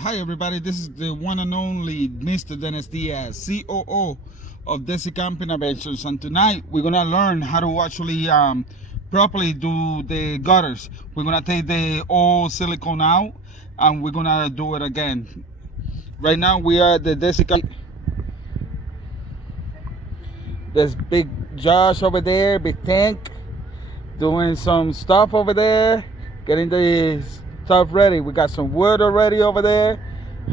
Hi everybody, this is the one and only Mr. Dennis Diaz, COO of Desi Camping Adventures, and tonight we're gonna learn how to actually properly do the gutters. We're gonna take the old silicone out and we're gonna do it again. Right now we are at the Desi Camping. There's big Josh over there, big tank, doing some stuff over there, getting the stuff ready. We got some wood already over there.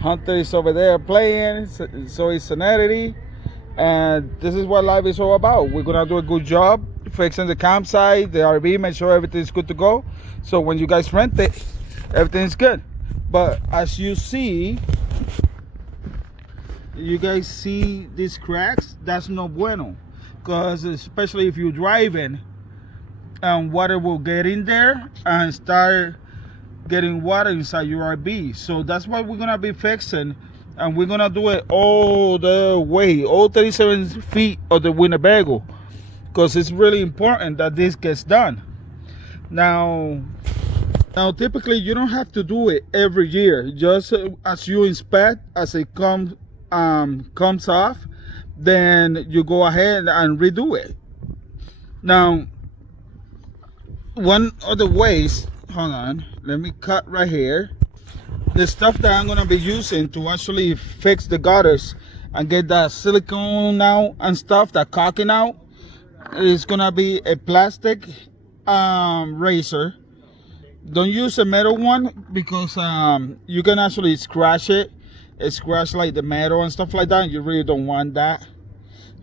Hunter is over there playing, so is Sanity. And this is what life is all about. We're gonna do a good job fixing the campsite, the RV, make sure everything's good to go. So when you guys rent it, everything's good. But as you see, you guys see these cracks, that's no bueno. Because especially if you're driving, and water will get in there and start getting water inside your RV. So that's what we're gonna be fixing, and we're gonna do it all the way, all 37 feet of the Winnebago, because it's really important that this gets done. Now typically you don't have to do it every year. Just as you inspect, as it comes off, then you go ahead and redo it. Now, one of the ways, hold on, let me cut right here. The stuff that I'm gonna be using to actually fix the gutters and get that silicone out and stuff, that caulking out, is gonna be a plastic razor. Don't use a metal one, because you can actually scratch it. It scratch like the metal and stuff like that, and you really don't want that.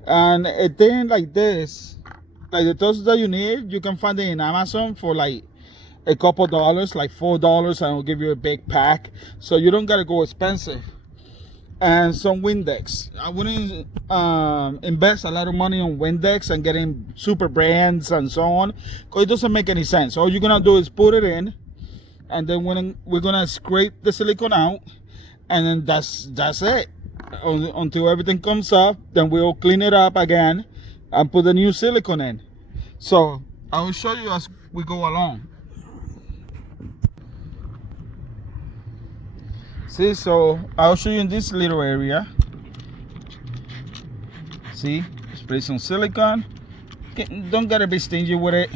And a thing like this, like the tools that you need, you can find it in Amazon for like a couple dollars, like $4, and it'll give you a big pack, so you don't gotta go expensive. And some Windex. I wouldn't invest a lot of money on Windex and getting super brands and so on, because it doesn't make any sense. All you're gonna do is put it in, and then when we're gonna scrape the silicone out, and then that's it until everything comes up. Then we'll clean it up again and put the new silicone in. So I will show you as we go along. See, so I'll show you in this little area. See, spray some silicone. Don't gotta be stingy with it.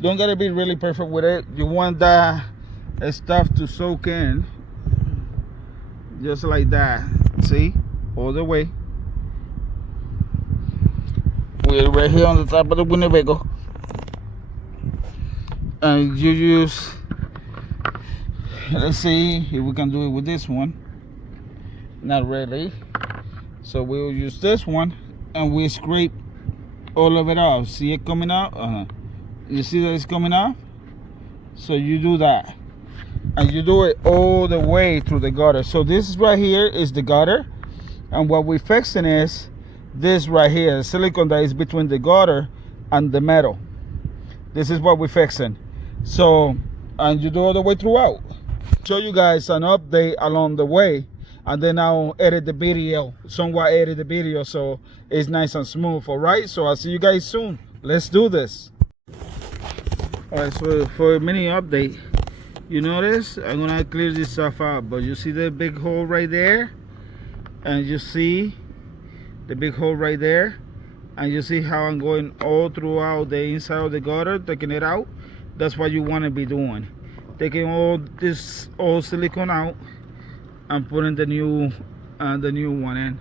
Don't gotta be really perfect with it. You want that stuff to soak in, just like that. See, all the way. We're right here on the top of the Winnebago, and you use, let's see if we can do it with this one. Not really. So we'll use this one, and we scrape all of it off. See it coming out? You see that it's coming off? So you do that, and you do it all the way through the gutter. So this right here is the gutter, and what we're fixing is this right here, the silicone that is between the gutter and the metal. This is what we're fixing. So, and you do all the way throughout. Show you guys an update along the way, and then I'll edit the video, somewhat edit the video, so it's nice and smooth. All right, so I'll see you guys soon. Let's do this. All right, so for a mini update, you notice I'm gonna clear this stuff out, but you see the big hole right there, and you see the big hole right there, and you see how I'm going all throughout the inside of the gutter, taking it out. That's what you want to be doing, taking all this old silicone out and putting the new one in.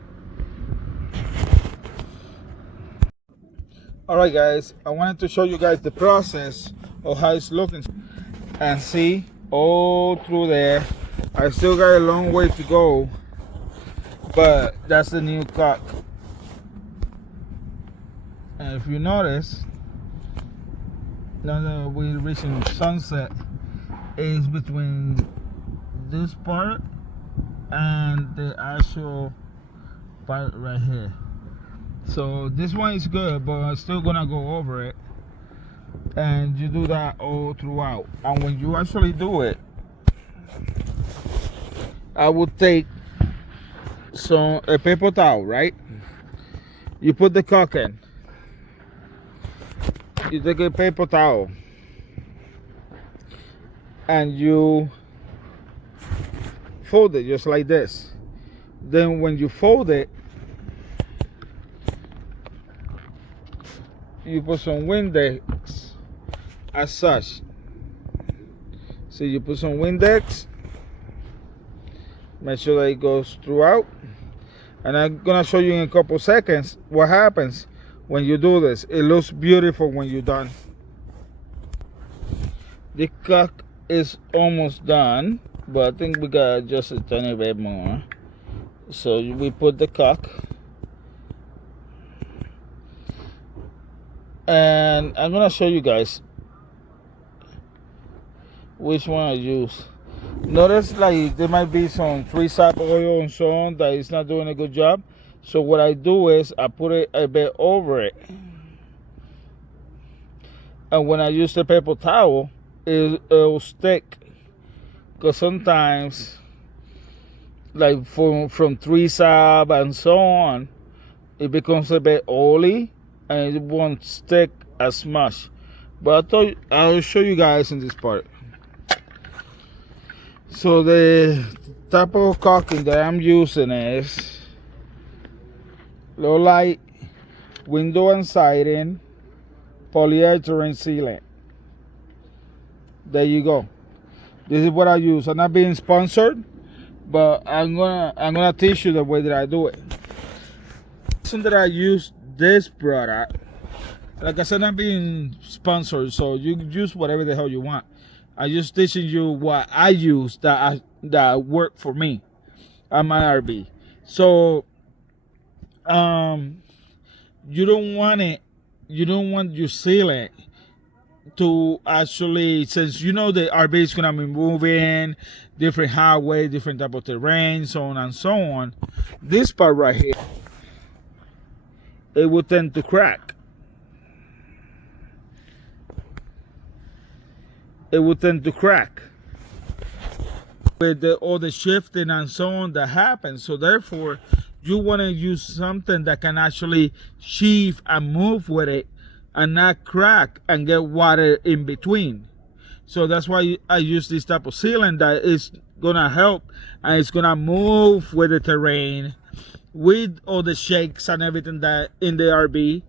All right guys, I wanted to show you guys the process of how it's looking, and see, all through there. I still got a long way to go, but that's the new caulk. And if you notice, now that we're reaching sunset, is between this part and the actual part right here. So this one is good, but I'm still gonna go over it. And you do that all throughout. And when you actually do it, I would take a paper towel, right? You put the caulk in. You take a paper towel and you fold it just like this. Then when you fold it, you put some Windex as such. So you put some Windex, make sure that it goes throughout. And I'm gonna show you in a couple seconds what happens when you do this. It looks beautiful when you're done. The caulk is almost done, but I think we got just a tiny bit more. So we put the caulk, and I'm gonna show you guys which one I use. Notice like there might be some freeze-up oil and so on that is not doing a good job. So what I do is I put it a bit over it, and when I use the paper towel, it'll stick. Because sometimes, like from freeze-up and so on, it becomes a bit oily and it won't stick as much. But I thought I'll show you guys in this part. So the type of caulking that I'm using is low light window and siding polyurethane sealant. There you go. This is what I use. I'm not being sponsored, but I'm gonna teach you the way that I do it. The reason that I use this product, like I said, I'm not being sponsored, so you use whatever the hell you want. I'm just teaching you what I use that work for me at my RV. So you don't want your sealant to actually, since you know the RV is gonna be moving, different highway, different type of terrain, so on and so on. This part right here, it will tend to crack. It will tend to crack with all the shifting and so on that happens. So therefore, you want to use something that can actually sheave and move with it and not crack and get water in between. So that's why I use this type of sealant that is gonna help, and it's gonna move with the terrain, with all the shakes and everything that in the RV,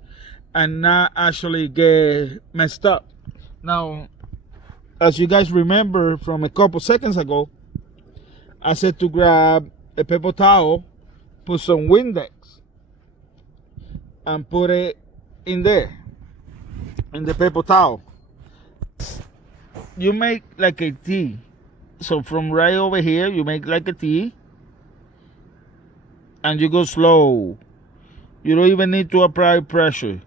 and not actually get messed up. Now, as you guys remember from a couple seconds ago, I said to grab a paper towel, put some Windex, and put it in there, in the paper towel. You make like a T. So from right over here, you make like a T, and you go slow. You don't even need to apply pressure.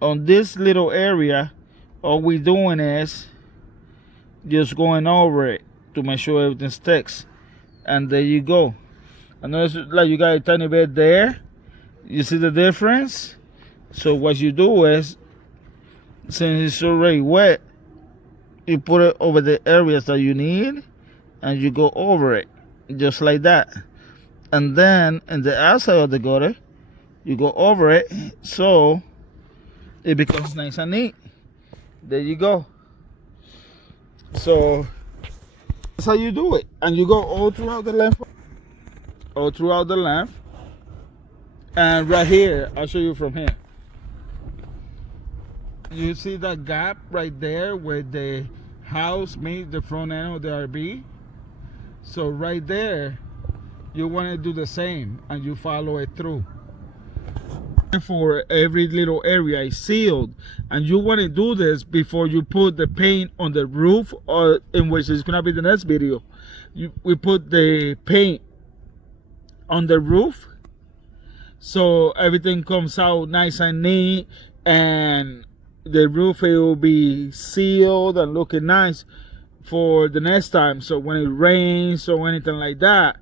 On this little area, all we're doing is just going over it to make sure everything sticks. And there you go. I notice like you got a tiny bit there. You see the difference? So what you do is, since it's already wet, you put it over the areas that you need, and you go over it just like that. And then in the outside of the gutter, you go over it so it becomes nice and neat. There you go. So that's how you do it, and you go all throughout the length, and right here, I'll show you from here. You see that gap right there where the house meets the front end of the RV? So right there, you want to do the same, and you follow it through. For every little area is sealed, and you want to do this before you put the paint on the roof, or in which is going to be the next video. We put the paint on the roof, so everything comes out nice and neat, and the roof, it will be sealed and looking nice for the next time. So when it rains or anything like that,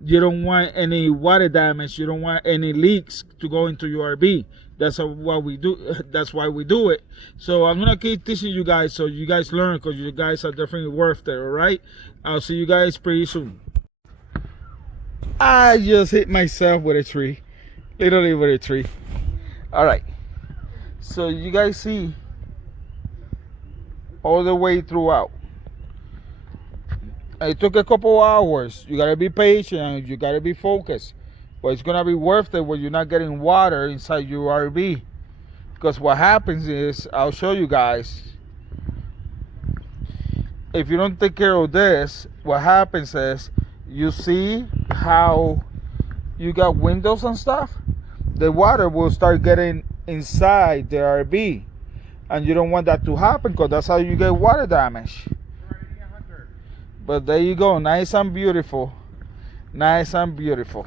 you don't want any water damage. You don't want any leaks to go into your RV. That's what we do. That's why we do it. So I'm gonna keep teaching you guys, so you guys learn, because you guys are definitely worth it. All right. I'll see you guys pretty soon. I just hit myself with a tree, literally with a tree. All right. So you guys see all the way throughout. It took a couple hours. You gotta be patient and you gotta be focused. But it's gonna be worth it when you're not getting water inside your RV. Because what happens is, I'll show you guys. If you don't take care of this, what happens is, you see how you got windows and stuff? The water will start getting inside the RV. And you don't want that to happen because that's how you get water damage. But there you go, nice and beautiful. Nice and beautiful.